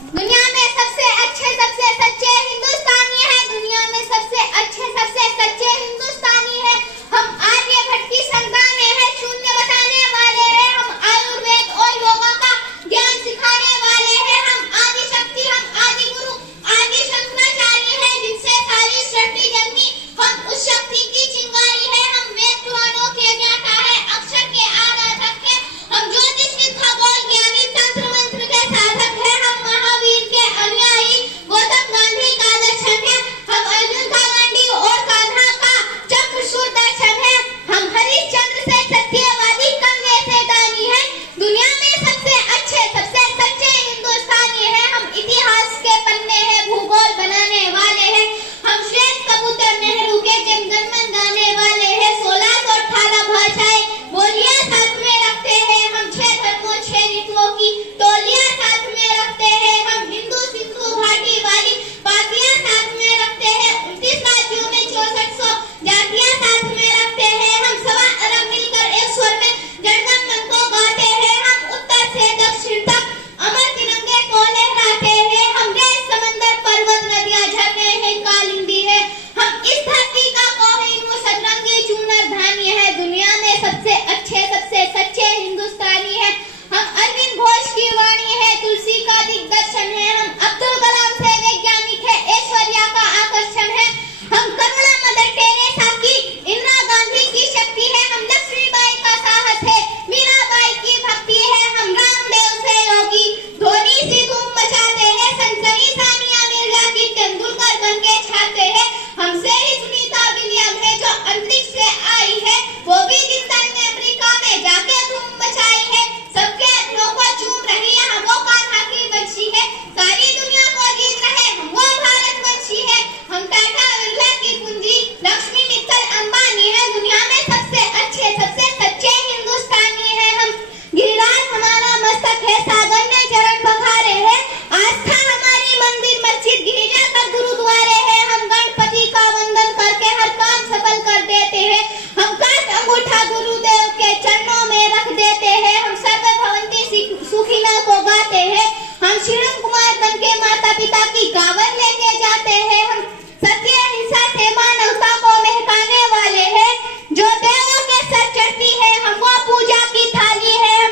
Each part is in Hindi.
दुनिया में सबसे अच्छे सबसे सच्चे हिंदुस्तानी है, दुनिया में सबसे अच्छे सबसे सच्चे हिंदुस्तानी है। हम आर्यभट्ट की संतानें हैं, शून्य बताने वाले हैं। हम आयुर्वेद और योगा का ज्ञान सिखाने वाले हैं। हम आदि शक्ति, हम आदि गुरु, आदि शंकराचार्य हैं, जिनसे सारी सृष्टि जन्मी। हम उस शक्ति की चिंगारी है। हम वेद पुराणों के ज्ञाता है, अक्षर के आराधक है। हम ज्योतिष खगोल ज्ञानी, तंत्र मंत्र के साधक है। हम महावीर के अनुयायी, गौतम गांधी का दर्शन है। हम अर्जुन का गंडी और कान्हा का चक्र सुदर्शन है। हम हरिश्चंद्र से सत्यवादी, कन्वे से दानी है। दुनिया में सबसे अच्छे सबसे सच्चे हिंदुस्तानी है। हम इतिहास के पन्ने हैं, भूगोल बनाने वाले हैं। हम श्वेत कबूतर नेहरू के जनगणमन गाने वाले हैं। 1618 भाषाएं बोलियां साथ में रखते हैं। हम 6 धर्मों 6 ऋतुओं की टोलियां साथ में रखते हैं। हम हिंदू सिंधु घाटी वाली पार्टियां साथ में रखते हैं। 29 राज्यों में 6400 जातियां साथ में रखते हैं। हम 1.25 अरब मिलकर एक स्वर में जनगणमन को गाते हैं। हम उत्तर से दक्षिण तक अमर तिरंगे को लहराते हैं। हम रेत समंदर पर्वत नदियां झरने हैं, कालिंदी है। हम इस धरती का कोहिनूर सतरंगी चूनर धान्य है। दुनिया में सबसे अच्छे सबसे सच्चे हिंदुस्तानी है। हम अरविंद घोष की वाणी है, तुलसी का दिग्दर्शन है। हम अब्दुल कलाम से वैज्ञानिक है, ऐश्वर्या का आकर्षण है। हम करुणा मदर टेरेसा की, इंदिरा गांधी की शक्ति है। हम लक्ष्मीबाई का साहस है, मीराबाई की भक्ति है। हम रामदेव से योगी, धोनी से धूम मचाते हैं। सनसनी सानिया मिर्जा की तेंदुलकर बन के छाते हैं। हमसे ही सुनीता विलियम है, जो अंतरिक्ष से आई है। वो भी जिंदन ने अफ्रीका में जाके धूम मचाई है। सबके दिलों को चूम रही है, हम वो कान्हा की बंशी है। सारी दुनिया को जीत रहे हम वो भारतवंशी है। हम टाटा बिरला की पूंजी, लक्ष्मी मित्तल अंबानी है। दुनिया में सबसे अच्छे सबसे सच्चे हिंदुस्तानी है। हम गिरिराज हमारा मस्तक है, सागर ने चरण पखारे हैं। आस्था हमारी मंदिर मस्जिद गिरिजा तक गुरुद्वारे हैं। हम गणपति का वंदन करके हर काम सफल कर देते हैं। हम कांच अंगूठा गुरुदेव के चरणों में रख देते हैं। हम सर्व भवंती सुखिना को गाते हैं। हम श्रीराम कुमार बन के माता पिता की कांवर लेके जाते हैं। हम सत्य अहिंसा से मानवता को महकाने वाले हैं। जो देवों के सर चढ़ती है, हम वो पूजा की थाली है।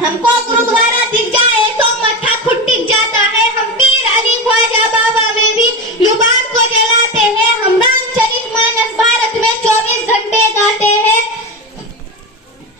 हमको गुरुद्वारा दिख जाए तो मत्था खुद टिक जाता है। हम पीर अली ख्वाजा बाबा में भी जुबान को जलाते हैं। हम रामचरितमानस भारत में 24 घंटे गाते हैं।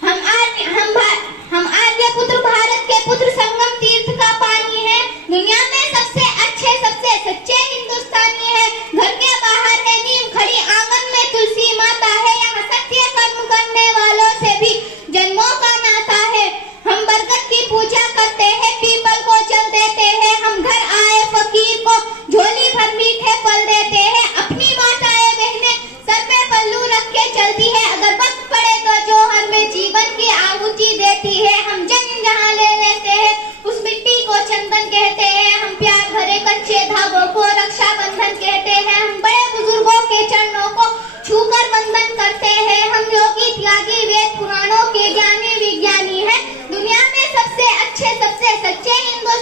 हम आर्य पुत्र भारत के पुत्र, संगम तीर्थ का पानी है। दुनिया में सबसे अच्छे सबसे सच्चे हिंदुस्तानी है। घर के बाहर है नीम खड़ी, आंगन में तुलसी माता है। यहाँ सत्य कर्म करने वालों से भी जन्मों का नाता है। हम बरगद की पूजा करते हैं, पीपल को जल देते हैं। हम घर आए फकीर को झोली भर मीठे फल देते हैं। अपनी माताएं बहनें सर पे पल्लू रख के चलती है। अगर वक्त पड़े तो जोहर में जीवन की आहुति देती है। हम जन्म जहाँ ले लेते हैं, उस मिट्टी को चंदन कहते हैं। हम प्यार भरे कच्चे धागों को रक्षाबंधन कहते हैं। हम बड़े बुजुर्गों के चरणों को छूकर वंदन करते हैं। हम योगी त्यागी वेद पुराणों के ज्ञानी विज्ञानी है। दुनिया में सबसे अच्छे सबसे सच्चे हिंदुस्तानी